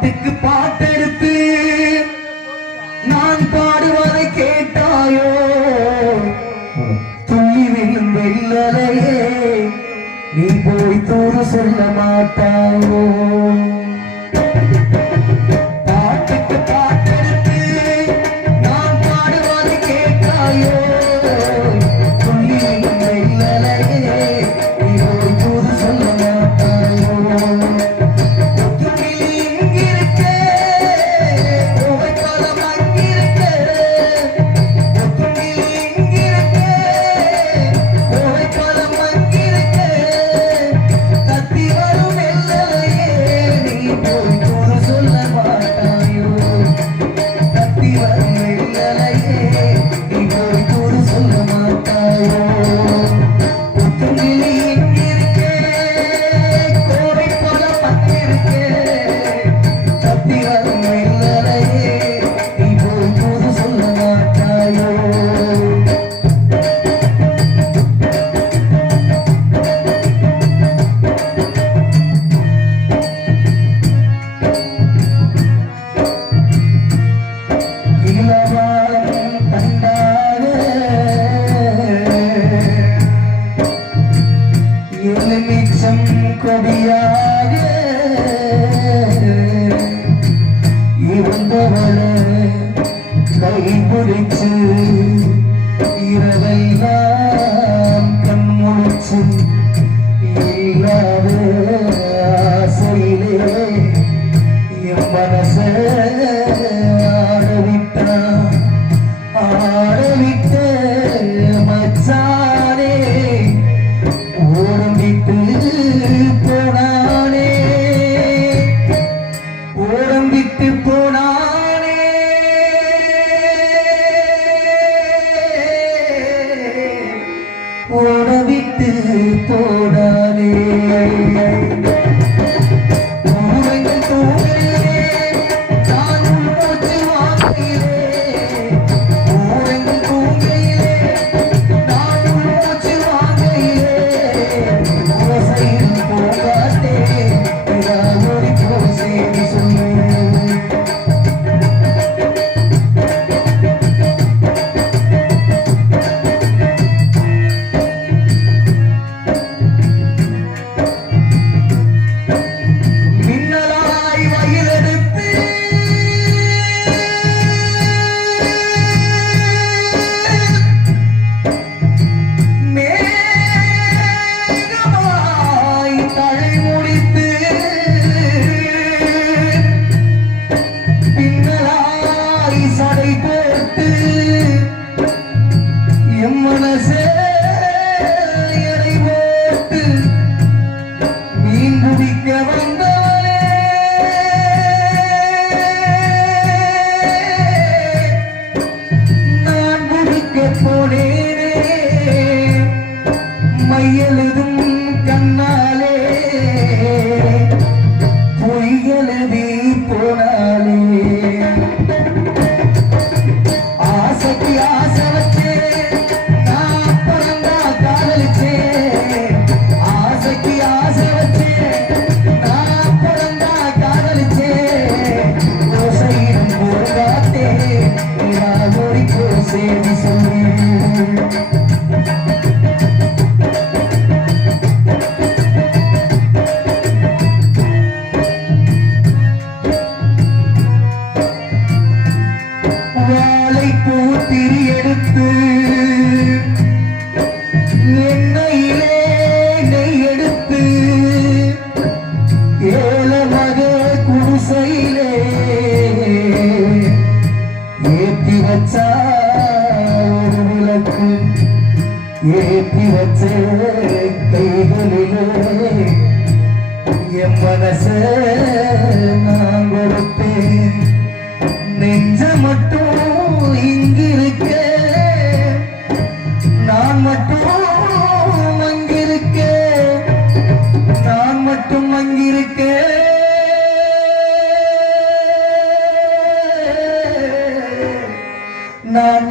பாட்டுக்கு பாட்டெடுத்து நான் பாடுவதை கேட்டாயோ? துள்ளி விழும் வெள்ளலையே நீ போய் தூர சொல்ல மாட்டாயோ? করিয়া நான் கொடுத்தேன் நெஞ்ச மட்டும் இங்கிருக்க. நான் மட்டும் அங்கிருக்க. நான் மட்டும் அங்கிருக்க. நான்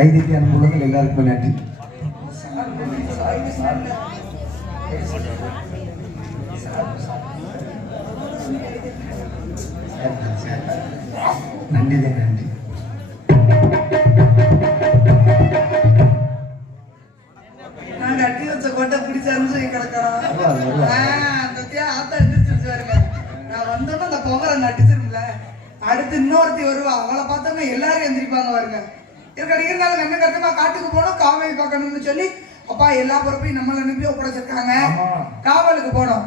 கைதிக்கு அனுப்புள்ளங்கள் எல்லாருக்குமே நன்றி. நன்றி நன்றி நாங்க அட்டி வச்ச கொட்டை பிடிச்சு அனுப்பிச்சு கிடக்கிறோம். ஆத்தா எந்திரிச்சிருச்சு பாருங்க. நான் வந்தோன்னா அந்த பொங்கலை நடிச்சிரும்ல. அடுத்து இன்னொருத்தி வருவா. அவளை பார்த்தோன்னா எல்லாரும் எந்திரிப்பாங்க பாருங்க. இருக்கடி இருந்தாலும் என்ன கட்டமா? காட்டுக்கு போனோம் காவல் பார்க்கணும்னு சொல்லி அப்பா எல்லா பொறுப்பையும் நம்மள நம்பி ஒப்படைச்சிருக்காங்க. காவலுக்கு போனோம்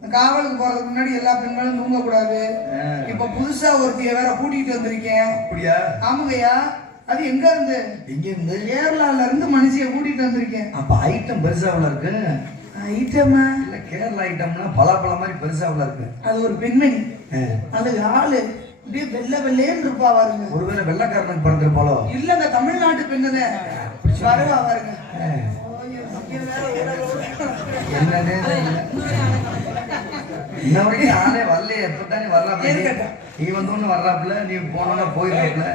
காவலுக்கு போறதுக்கு முன்னாடி எல்லா பெண்களும் தூங்க கூடாது. இப்ப புதுசா ஒருத்திய வேற கூட்டிட்டு வந்திருக்கேன். அப்படியா? ஆமாங்கய்யா. அது எங்க இருந்து? எங்க இருந்து கேரளால இருந்து மனுஷிய கூட்டிட்டு வந்திருக்கேன். அப்ப ஐட்டம் பெருசாவுல இருக்கு? ஐட்டமா இல்ல கேரளா ஐட்டம்னா பலாப்பழ மாதிரி பெருசாவுல இருக்கு. அது ஒரு பெண்மணி. அது ஆளு. அப்படியே வெள்ளை வெள்ளையன்னு இருப்பா பாருங்க. ஒருவேளை வெள்ளக்காரனுக்கு பிறந்திருப்பாளோ? இல்லங்க தமிழ்நாட்டு பெண்ணுதே வருவா பாருங்க. என்னன்னே. இன்ன வரைக்கும் ஆளே வரலையே. எப்பதானே வர்றாப்ல நீ- வந்தோன்னு வர்றாப்ல நீ போனோன்னு போயிடுறாப்ல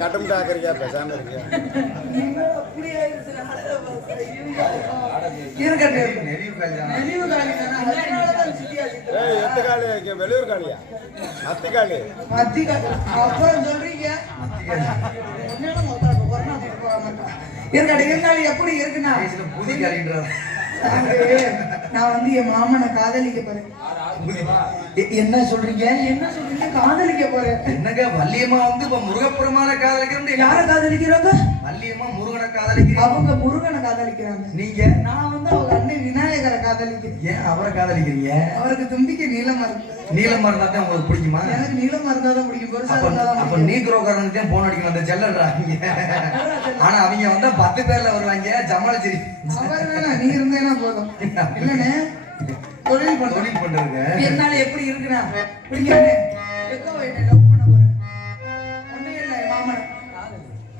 கட்டம் தாக்குறியா பேசாம இருக்கியா காலி வெளியூர் காலியா அத்தி காலி மத்தி அப்புறம் சொல்றீங்க என்னன்னு இருந்தாலும் எப்படி இருக்குன்னா வயசுல புதி நான் வந்து என் மாமனை காதலிக்க போறேன். என்ன சொல்றீங்க? என்ன சொல்றீங்க? காதலிக்க போறேன் என்னங்க வள்ளியம்மா வந்து இப்ப முருகப்புறமான காதலிக்கிறேன் யார காதலிக்கிறாங்க வள்ளியம்மா முருகனை காதலிக்கிறீங்க. அவங்க முருகனை காதலிக்கிறாங்க. நீங்க? நான் வந்து அவங்க அண்ணன் விநாயகரை காதலிக்கிறேன். ஏன் அவரை காதலிக்கிறீங்க? அவருக்கு தும்பிக்கை நீளமா இருக்கு நீளமா இருந்தா தான் உங்களுக்கு பிடிக்குமா? எனக்கு நீளமா இருந்தா தான் பிடிக்கும். பெருசா அப்ப பிடிக்கும். நீக்ரோக்காரனுக்கு தான் போன் அடிக்கணும். அந்த செல்லன்றாங்க ஆனா அவங்க வந்தா பத்து பேர்ல வருவாங்க. ஜமாலச்சிரி அவர் நீ இருந்தேனா போதும்? இல்லனே தொழில் தொழில் பண்றதுங்க. என்னால எப்படி இருக்குனா பிடிக்கிறனே எக்கோ என்ன லவ் பண்ண போறேன். ஒண்ணே இல்ல மாமன்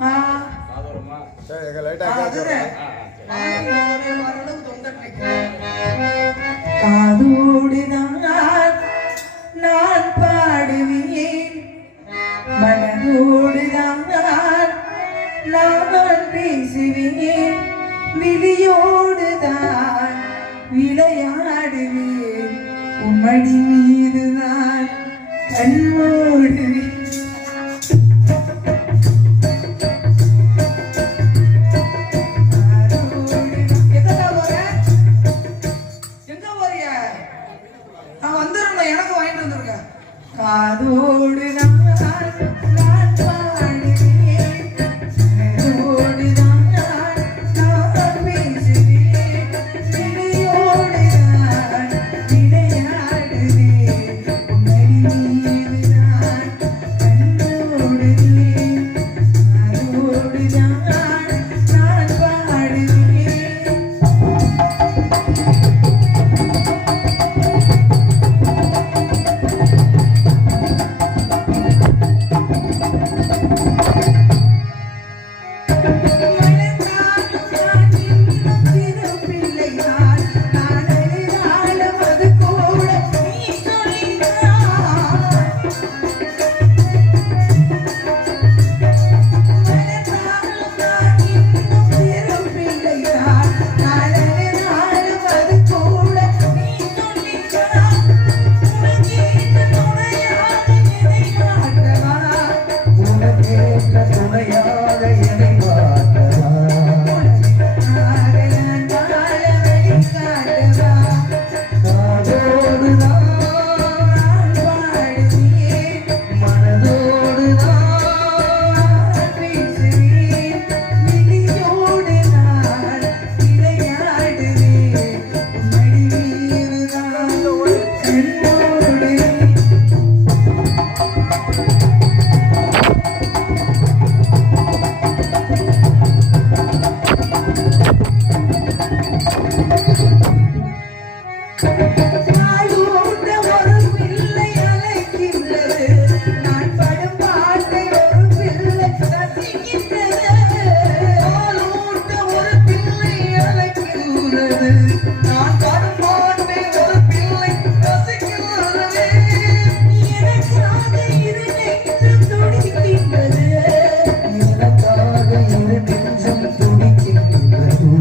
ஆ. சரி எங்க அதுதான். ஒரே நான் பாடுவேன். மனதோடுதான் நான் பேசுவேன். விழியோடுதான் விளையாடுவேன் உம்மடி மீதுதான் எங்க நான் வந்துடுறேன், எனக்கு